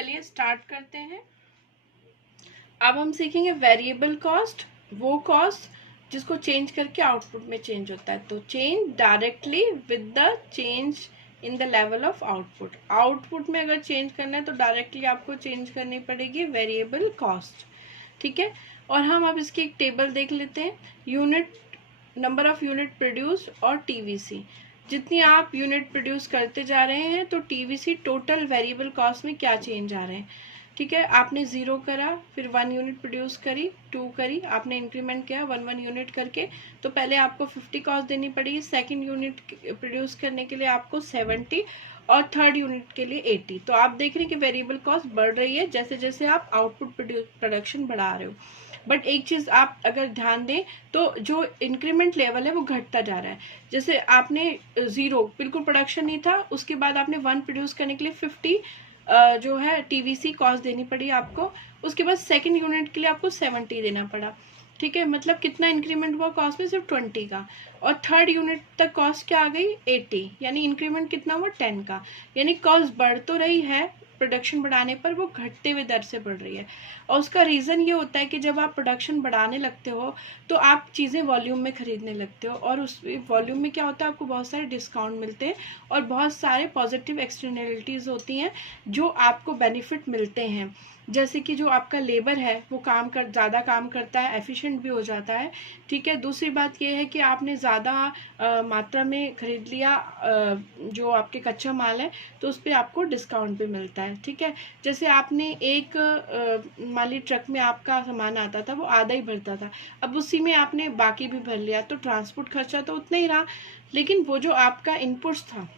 चलिए स्टार्ट करते हैं। अब हम सीखेंगे वेरिएबल कॉस्ट, वो कॉस्ट जिसको चेंज करके आउटपुट में चेंज होता है। तो change directly with the change in the level of output. Output में अगर चेंज करना है तो डायरेक्टली आपको चेंज करनी पड़ेगी वेरिएबल कॉस्ट, ठीक है। और हम अब इसकी एक टेबल देख लेते हैं। Unit, number of unit produced और टीवीसी। जितनी आप यूनिट प्रोड्यूस करते जा रहे हैं तो टीवीसी टोटल वेरिएबल कॉस्ट में क्या चेंज आ रहे हैं, ठीक है। आपने 0 करा, फिर 1 यूनिट प्रोड्यूस करी, 2 करी, आपने इंक्रीमेंट किया 1 यूनिट करके, तो पहले आपको 50 कॉस्ट देनी पड़ेगी। सेकंड यूनिट प्रोड्यूस करने के लिए आपको 70 और थर्ड यूनिट के लिए 80। तो आप देख रहे हैं कि वेरिएबल कॉस्ट बढ़ रही है जैसे जैसे आप आउटपुट प्रोडक्शन बढ़ा रहे हो। बट एक चीज आप अगर ध्यान दें तो जो इंक्रीमेंट लेवल है वो घटता जा रहा है। जैसे आपने 0 बिल्कुल प्रोडक्शन नहीं था, उसके बाद आपने 1 प्रोड्यूस करने के लिए 50 जो है टीवीसी कॉस्ट देनी पड़ी आपको। उसके बाद सेकंड यूनिट के लिए आपको 70 देना पड़ा, ठीक है। मतलब कितना इंक्रीमेंट हुआ कॉस्ट में, सिर्फ 20 का। और थर्ड यूनिट तक कॉस्ट क्या आ गई, 80, यानी इंक्रीमेंट कितना हुआ, 10 का। यानी कॉस्ट बढ़ तो रही है प्रोडक्शन बढ़ाने पर, वो घटते हुए दर से बढ़ रही है। और उसका रीज़न ये होता है कि जब आप प्रोडक्शन बढ़ाने लगते हो तो आप चीज़ें वॉल्यूम में खरीदने लगते हो, और उस वॉल्यूम में क्या होता है, आपको बहुत सारे डिस्काउंट मिलते हैं और बहुत सारे पॉजिटिव एक्सटर्नलिटीज़ होती हैं जो आपको बेनिफिट मिलते हैं। जैसे कि जो आपका लेबर है वो ज़्यादा काम करता है, एफिशिएंट भी हो जाता है, ठीक है। दूसरी बात ये है कि आपने ज़्यादा मात्रा में खरीद लिया जो आपके कच्चा माल है, तो उस पर आपको डिस्काउंट भी मिलता है, ठीक है। जैसे आपने एक मान ली ट्रक में आपका सामान आता था, वो आधा ही भरता था, अब उसी में आपने बाकी भी भर लिया, तो ट्रांसपोर्ट खर्चा तो उतना ही रहा, लेकिन वो जो आपका इनपुट्स था,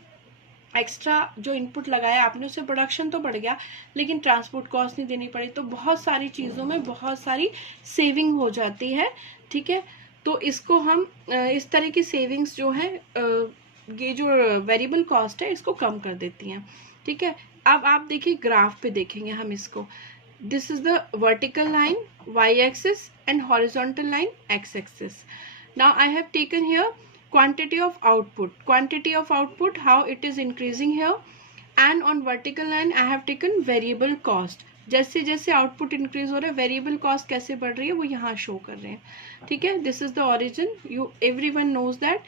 एक्स्ट्रा जो इनपुट लगाया आपने, उससे प्रोडक्शन तो बढ़ गया लेकिन ट्रांसपोर्ट कॉस्ट नहीं देनी पड़ी। तो बहुत सारी चीज़ों में बहुत सारी सेविंग हो जाती है, ठीक है। तो इसको हम इस तरह की सेविंग्स जो है ये जो वेरिएबल कॉस्ट है इसको कम कर देती हैं, ठीक है। अब आप देखिए ग्राफ पे देखेंगे हम इसको। This is the vertical line Y axis and horizontal line X axis. Now I have taken here quantity of output, how it is increasing here, and on vertical line I have taken variable cost। जैसे जैसे output increase हो रहा है variable cost कैसे बढ़ रही है वो यहाँ शो कर रहे हैं, ठीक है। This is the origin, you everyone knows that.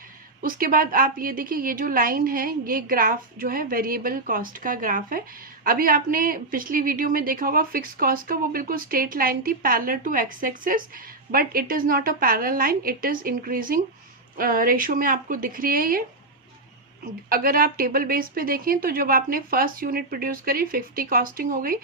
उसके बाद आप ये देखिए, ये जो लाइन है ये ग्राफ जो है वेरिएबल कॉस्ट का ग्राफ है। अभी आपने पिछली वीडियो में देखा होगा फिक्स कॉस्ट का, वो बिल्कुल स्ट्रेट लाइन थी parallel to X axis, but it is not a parallel line, it is increasing ratio में आपको दिख रही है ये। अगर आप टेबल बेस पे देखें तो जब आपने फर्स्ट यूनिट प्रोड्यूस करी 50 कॉस्टिंग हो गई,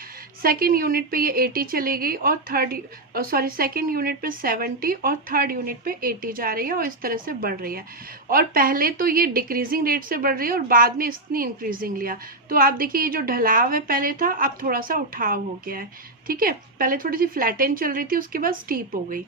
सेकंड यूनिट पे ये 80 चली गई, और सेकंड यूनिट पे 70 और थर्ड यूनिट पे 80 जा रही है, और इस तरह से बढ़ रही है। और पहले तो ये डिक्रीजिंग रेट से बढ़ रही है और बाद में इसने इंक्रीजिंग लिया। तो आप देखिए ये जो ढलाव है पहले था, अब थोड़ा सा उठाव हो गया है, ठीक है। पहले थोड़ी सी फ्लैटेन चल रही थी, उसके बाद स्टीप हो गई,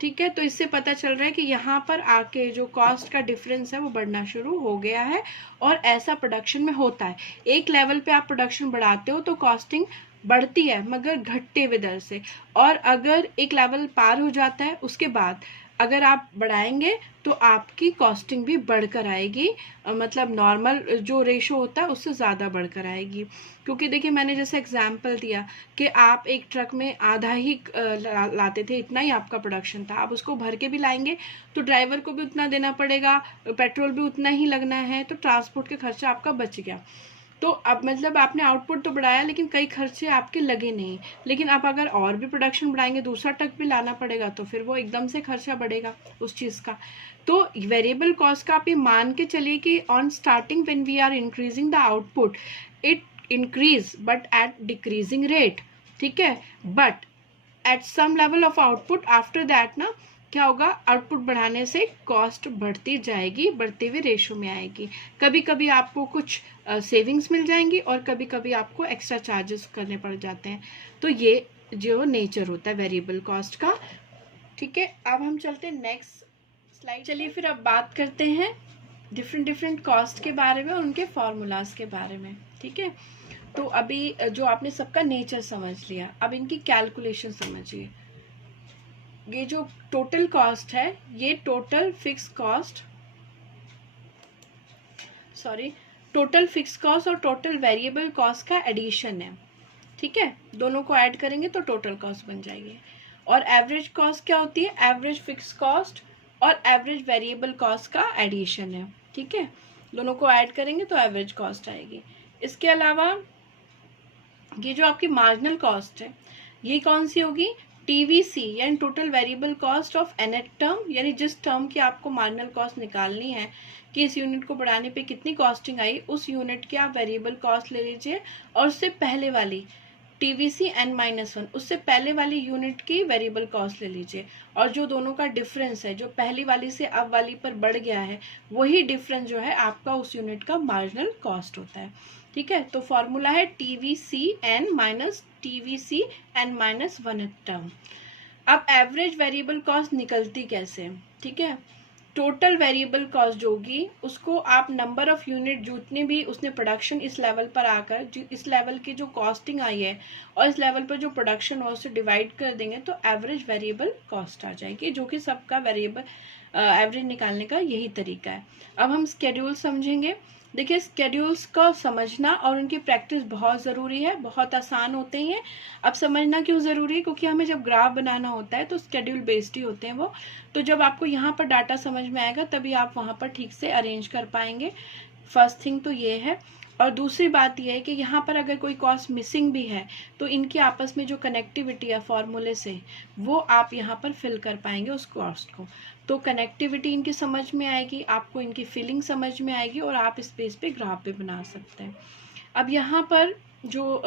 ठीक है। तो इससे पता चल रहा है कि यहाँ पर आके जो कॉस्ट का डिफरेंस है वो बढ़ना शुरू हो गया है, और ऐसा प्रोडक्शन में होता है। एक लेवल पे आप प्रोडक्शन बढ़ाते हो तो कॉस्टिंग बढ़ती है मगर घटते हुए दर से, और अगर एक लेवल पार हो जाता है उसके बाद अगर आप बढ़ाएंगे तो आपकी कॉस्टिंग भी बढ़कर आएगी, मतलब नॉर्मल जो रेशो होता है उससे ज़्यादा बढ़कर आएगी। क्योंकि देखिए मैंने जैसे एग्जांपल दिया कि आप एक ट्रक में आधा ही लाते थे, इतना ही आपका प्रोडक्शन था, आप उसको भर के भी लाएंगे तो ड्राइवर को भी उतना देना पड़ेगा, पेट्रोल भी उतना ही लगना है, तो ट्रांसपोर्ट का खर्चा आपका बच गया। तो अब मतलब आपने आउटपुट तो बढ़ाया लेकिन कई खर्चे आपके लगे नहीं, लेकिन आप अगर और भी प्रोडक्शन बढ़ाएंगे, दूसरा ट्रक भी लाना पड़ेगा, तो फिर वो एकदम से खर्चा बढ़ेगा उस चीज़ का। तो वेरिएबल कॉस्ट का आप ये मान के चलिए कि on starting when we are increasing the output it increase but at decreasing rate, ठीक है। But at some level of output after that ना क्या होगा, आउटपुट बढ़ाने से कॉस्ट बढ़ती जाएगी, बढ़ते हुए रेशो में आएगी। कभी कभी आपको कुछ सेविंग्स मिल जाएंगी और कभी कभी आपको एक्स्ट्रा चार्जेस करने पड़ जाते हैं। तो ये जो नेचर होता है वेरिएबल कॉस्ट का, ठीक है। अब हम चलते हैं नेक्स्ट स्लाइड। चलिए फिर अब बात करते हैं डिफरेंट कॉस्ट के बारे में और उनके फॉर्मूलाज के बारे में, ठीक है। तो अभी जो आपने सबका नेचर समझ लिया, अब इनकी कैलकुलेशन समझिए। ये जो टोटल कॉस्ट है ये टोटल फिक्स कॉस्ट और टोटल वेरिएबल कॉस्ट का एडिशन है, ठीक है, दोनों को ऐड करेंगे तो टोटल कॉस्ट बन जाएगी। और एवरेज कॉस्ट क्या होती है? एवरेज फिक्स कॉस्ट और एवरेज वेरिएबल कॉस्ट का एडिशन है। ठीक है, दोनों को ऐड करेंगे तो एवरेज कॉस्ट आएगी। इसके अलावा ये जो आपकी मार्जिनल कॉस्ट है, ये कौन सी होगी? टीवीसी यानी total variable cost of n term, यानी जिस टर्म की आपको मार्जिनल कॉस्ट निकालनी है कि इस यूनिट को बढ़ाने पे कितनी कॉस्टिंग आई, उस यूनिट की आप वेरिएबल कॉस्ट ले लीजिए और उससे पहले वाली टीवीसी n-1 उससे पहले वाली यूनिट की वेरिएबल कॉस्ट ले लीजिए, और जो दोनों का डिफरेंस है, जो पहली वाली से अब वाली पर बढ़ गया है, वही डिफरेंस जो है आपका उस यूनिट का मार्जिनल कॉस्ट होता है। ठीक है, तो फॉर्मूला है TVC n minus TVC n-1 term. अब एवरेज वेरिएबल कॉस्ट निकलती कैसे? ठीक है, टोटल वेरिएबल कॉस्ट जो होगी उसको आप नंबर ऑफ यूनिट जितने भी उसने प्रोडक्शन इस लेवल पर आकर इस लेवल की जो कॉस्टिंग आई है और इस लेवल पर जो प्रोडक्शन हुआ उससे डिवाइड कर देंगे तो एवरेज वेरिएबल कॉस्ट आ जाएगी, जो कि सबका वेरिएबल एवरेज निकालने का यही तरीका है। अब हम स्केड्यूल समझेंगे। देखिए, स्केड्यूल्स का समझना और उनकी प्रैक्टिस बहुत ज़रूरी है, बहुत आसान होते हैं। अब समझना क्यों ज़रूरी है? क्योंकि हमें जब ग्राफ बनाना होता है तो स्केड्यूल बेस्ड ही होते हैं वो, तो जब आपको यहाँ पर डाटा समझ में आएगा तभी आप वहाँ पर ठीक से अरेंज कर पाएंगे। फर्स्ट थिंग तो ये है। और दूसरी बात यह है कि यहाँ पर अगर कोई कॉस्ट मिसिंग भी है तो इनकी आपस में जो कनेक्टिविटी है फॉर्मूले से, वो आप यहाँ पर फिल कर पाएंगे उस कॉस्ट को। तो कनेक्टिविटी इनकी समझ में आएगी, आपको इनकी फीलिंग समझ में आएगी और आप इस बेस पे ग्राफ भी बना सकते हैं। अब यहाँ पर जो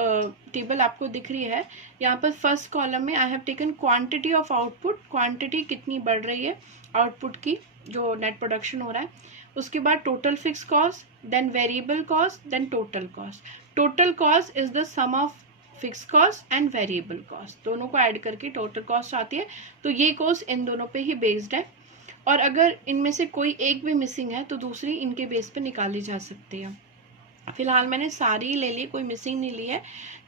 टेबल आपको दिख रही है, यहाँ पर फर्स्ट कॉलम में आई have taken quantity of output, quantity कितनी बढ़ रही है आउटपुट की, जो नेट प्रोडक्शन हो रहा है। उसके बाद total fix cost, then variable cost, then total cost. Total cost is the sum of fix cost and variable cost, दोनों को ऐड करके टोटल कॉस्ट आती है। तो ये कॉस्ट इन दोनों पे ही बेस्ड है, और अगर इनमें से कोई एक भी मिसिंग है तो दूसरी इनके बेस पे निकाली जा सकती है। फिलहाल मैंने सारी ले ली, कोई मिसिंग नहीं ली है,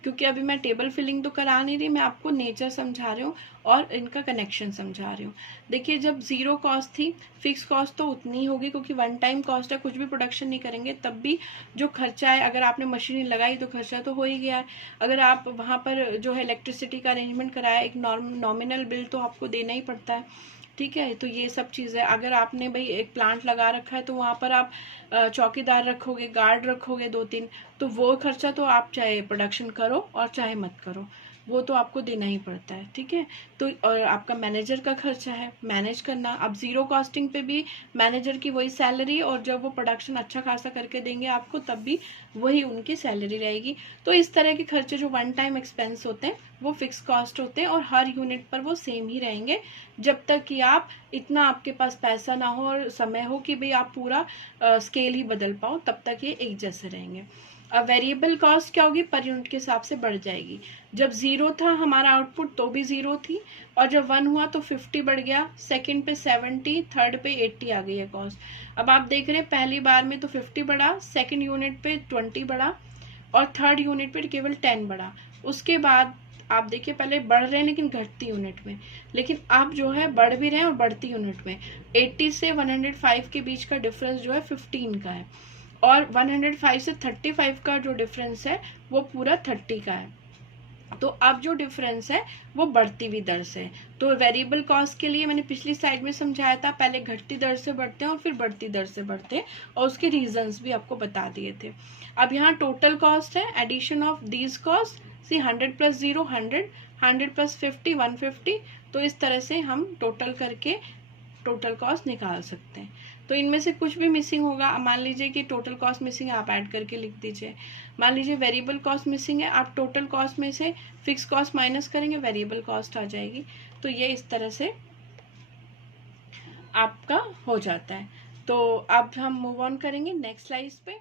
क्योंकि अभी मैं टेबल फिलिंग तो करा नहीं रही, मैं आपको नेचर समझा रही हूँ और इनका कनेक्शन समझा रही हूँ। देखिए, जब जीरो कॉस्ट थी, फिक्स कॉस्ट तो उतनी ही होगी क्योंकि वन टाइम कॉस्ट है, कुछ भी प्रोडक्शन नहीं करेंगे तब भी जो खर्चा है, अगर आपने मशीन लगाई तो खर्चा तो हो ही गया है। अगर आप वहाँ पर जो है इलेक्ट्रिसिटी का अरेंजमेंट कराया, एक नॉमिनल बिल तो आपको देना ही पड़ता है। ठीक है, तो ये सब चीज़ें, अगर आपने भाई एक प्लांट लगा रखा है तो वहाँ पर आप चौकीदार रखोगे, गार्ड रखोगे 2-3, तो वो खर्चा तो आप चाहे प्रोडक्शन करो और चाहे मत करो, वो तो आपको देना ही पड़ता है। ठीक है, तो और आपका मैनेजर का खर्चा है मैनेज करना। अब जीरो कॉस्टिंग पे भी मैनेजर की वही सैलरी, और जब वो प्रोडक्शन अच्छा खासा करके देंगे आपको तब भी वही उनकी सैलरी रहेगी। तो इस तरह के खर्चे जो वन टाइम एक्सपेंस होते हैं वो फिक्स कॉस्ट होते हैं और हर यूनिट पर वो सेम ही रहेंगे, जब तक कि आप इतना आपके पास पैसा ना हो और समय हो कि भाई आप पूरा स्केल ही बदल पाओ, तब तक ये एक जैसे रहेंगे। अब वेरिएबल कॉस्ट क्या होगी? पर यूनिट के हिसाब से बढ़ जाएगी। जब जीरो था हमारा आउटपुट तो भी जीरो थी, और जब 1 हुआ तो 50 बढ़ गया, सेकंड पे 70, थर्ड पे 80 आ गई है कॉस्ट। अब आप देख रहे हैं पहली बार में तो 50 बढ़ा, सेकंड यूनिट पे 20 बढ़ा, और थर्ड यूनिट पे केवल 10 बढ़ा। उसके बाद आप देखिए पहले बढ़ रहे हैं लेकिन घटती यूनिट में, लेकिन अब जो है बढ़ भी रहे हैं और बढ़ती यूनिट में। 80 से 105 के बीच का डिफरेंस जो है 15 का है, और 105 से 35 का जो डिफरेंस है वो पूरा 30 का है। तो अब जो डिफरेंस है वो बढ़ती हुई दर से है। तो वेरिएबल कॉस्ट के लिए मैंने पिछली स्लाइड में समझाया था, पहले घटती दर से बढ़ते हैं और फिर बढ़ती दर से बढ़ते हैं, और उसके रीजंस भी आपको बता दिए थे। अब यहाँ टोटल कॉस्ट है, addition of these cost, see 100 plus 0 100, 100 plus 50 150। तो इस तरह से हम टोटल करके टोटल कॉस्ट निकाल सकते हैं। तो इनमें से कुछ भी मिसिंग होगा, मान लीजिए कि टोटल कॉस्ट मिसिंग है, आप ऐड करके लिख दीजिए। मान लीजिए वेरिएबल कॉस्ट मिसिंग है, आप टोटल कॉस्ट में से फिक्स कॉस्ट माइनस करेंगे, वेरिएबल कॉस्ट आ जाएगी। तो ये इस तरह से आपका हो जाता है। तो अब हम मूव ऑन करेंगे नेक्स्ट स्लाइड पे।